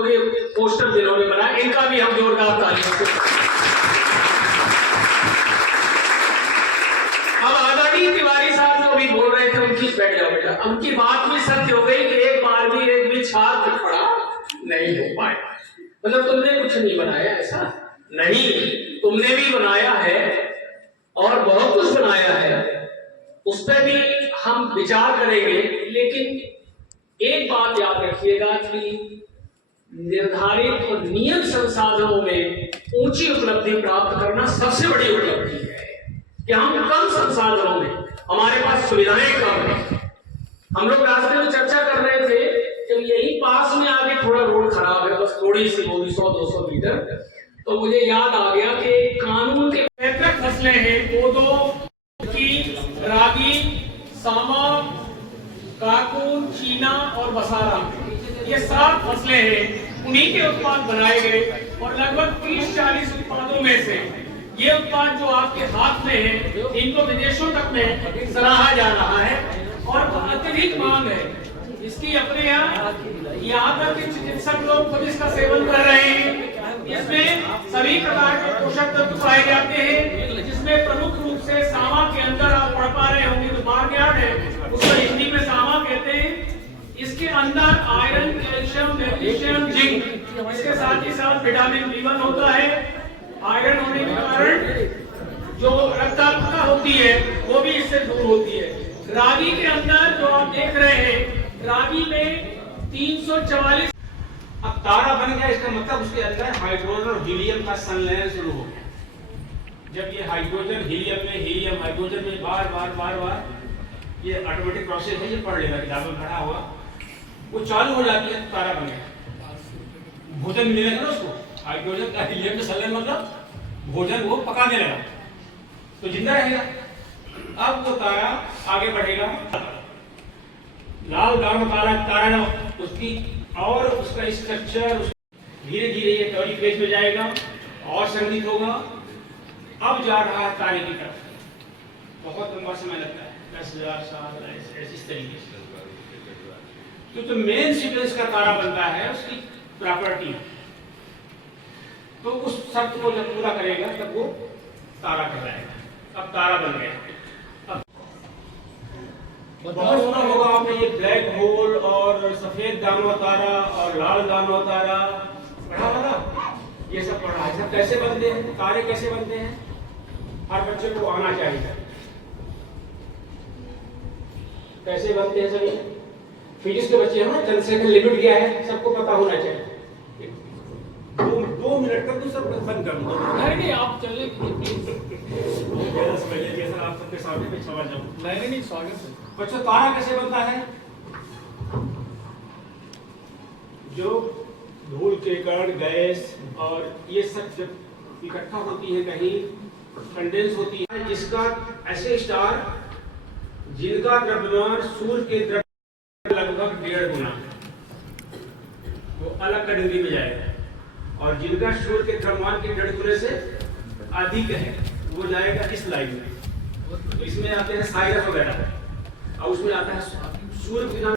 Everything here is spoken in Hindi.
जो कि पोस्टर जिन्होंने बनाया, इनका भी हम जोरदार तालियों से। अब आदरणीय तिवारी साहब जो भी बोल रहे थे, उनकी बैठ जाओ बेटा, उनकी बात भी सत्य हो गई कि एक बार भी एक भी छात्र खड़ा नहीं हो पाया। मतलब तुमने कुछ नहीं बनाया, ऐसा नहीं, तुमने भी बनाया है और बहुत कुछ बनाया है, उस पर भी हम विचार करेंगे। लेकिन एक बात याद रखिएगा कि निर्धारित और नियत संसाधनों में ऊंची उपलब्धि प्राप्त करना सबसे बड़ी उपलब्धि है कि हम कम संसाधनों में, हमारे पास सुविधाएं कम है। हम लोग रास्ते में चर्चा कर रहे थे कि यही पास में आगे थोड़ा रोड खराब है, बस थोड़ी सी, वो भी 100-200 मीटर, तो मुझे याद आ गया कि कानून के पैतृक फसलें हैं, कोदो की, रागी, सामा, काकून, चीना और बसारा, ये 7 फसलें हैं। उन्हीं के उत्पाद बनाए गए और लगभग 30-40 उत्पादों में से ये उत्पाद जो आपके हाथ में है, इनको विदेशों तक में सराहा जा रहा है और अत्यधिक मांग है इसकी। अपने यहाँ तक कि चिकित्सक लोग खुद इसका सेवन कर रहे हैं। इसमें सभी प्रकार के पोषक तत्व पाए जाते हैं, जिसमें प्रमुख रूप से सामा के अंदर आप पढ़ पा रहे होंगे जो बारयार्ड है, उसको हिंदी में सामा कहते हैं। इसके अंदर आयरन, कैल्शियम, मैग्नीशियम, जिंक, इसके साथ ही साथ विटामिन B1 होता है। आयरन होने के कारण जो रक्ताल्पता होती है वो भी इससे दूर होती है। रागी के अंदर जो आप देख रहे हैं, रागी में 344। अब तारा बन गया, इसका मतलब उसके अंदर हाइड्रोजन और हीलियम का संलयन शुरू हो गया। जब ये हाइड्रोजन हीलियम में, हीलियम हाइड्रोजन में बार बार ये ऑटोमेटिक प्रोसेस है, ये पढ़ लेगा किताबों में पढ़ा हुआ, वो चालू हो जाती है, तारा बन गया। भोजन मिलने लगा उसको, हाइड्रोजन का हीलियम में संलयन मतलब भोजन वो पकाने लगा तो जिंदा रहेगा। अब वो तारा आगे बढ़ेगा, लाल गाढ़ा तारा उसकी और उसका स्ट्रक्चर धीरे धीरे ये टॉरी फेज में जाएगा और संगठित होगा। अब जा रहा है तारे की तरफ, बहुत लंबा समय लगता है, 10,000 साल इस तरीके से। तो मेन सीक्वेंस का तारा बनता है, उसकी प्रॉपर्टी, तो उस शर्त को जब पूरा करेगा तब वो तारा कहलाएगा। अब तारा बन गया। बहुत सुना होगा आपने ये ब्लैक होल और सफेद दानव तारा और लाल दानव तारा, पढ़ा होगा, ये सब पढ़ा है। सब कैसे बनते हैं, तारे कैसे बनते हैं, हर बच्चे को आना चाहिए। कैसे बनते हैं सभी फिजिक्स के बच्चे हैं ना, जनसंख्या लिमिट क्या है सबको पता होना चाहिए। 2 मिनट का तो सब बंद कर दो। नहीं, आप चलिए सर, आप सबके सामने में सवाल जाऊँ। नहीं, स्वागत है। बच्चों, तारा कैसे बनता है? जो धूल के कण, गैस और ये सब जब इकट्ठा होती है कहीं, कंडेंस होती है, जिसका ऐसे स्टार जिनका द्रव्यमान सूर्य के द्रव्यमान लगभग 1.5 गुना, वो अलग कैटेगरी में जाएगा। और जिनका सूर्य के द्रव्यमान के 1.5 गुने से अधिक है, वो जाएगा इस लाइन में। तो इसमें आते हैं साइरस वगैरह, और उसमें आता है सूर्य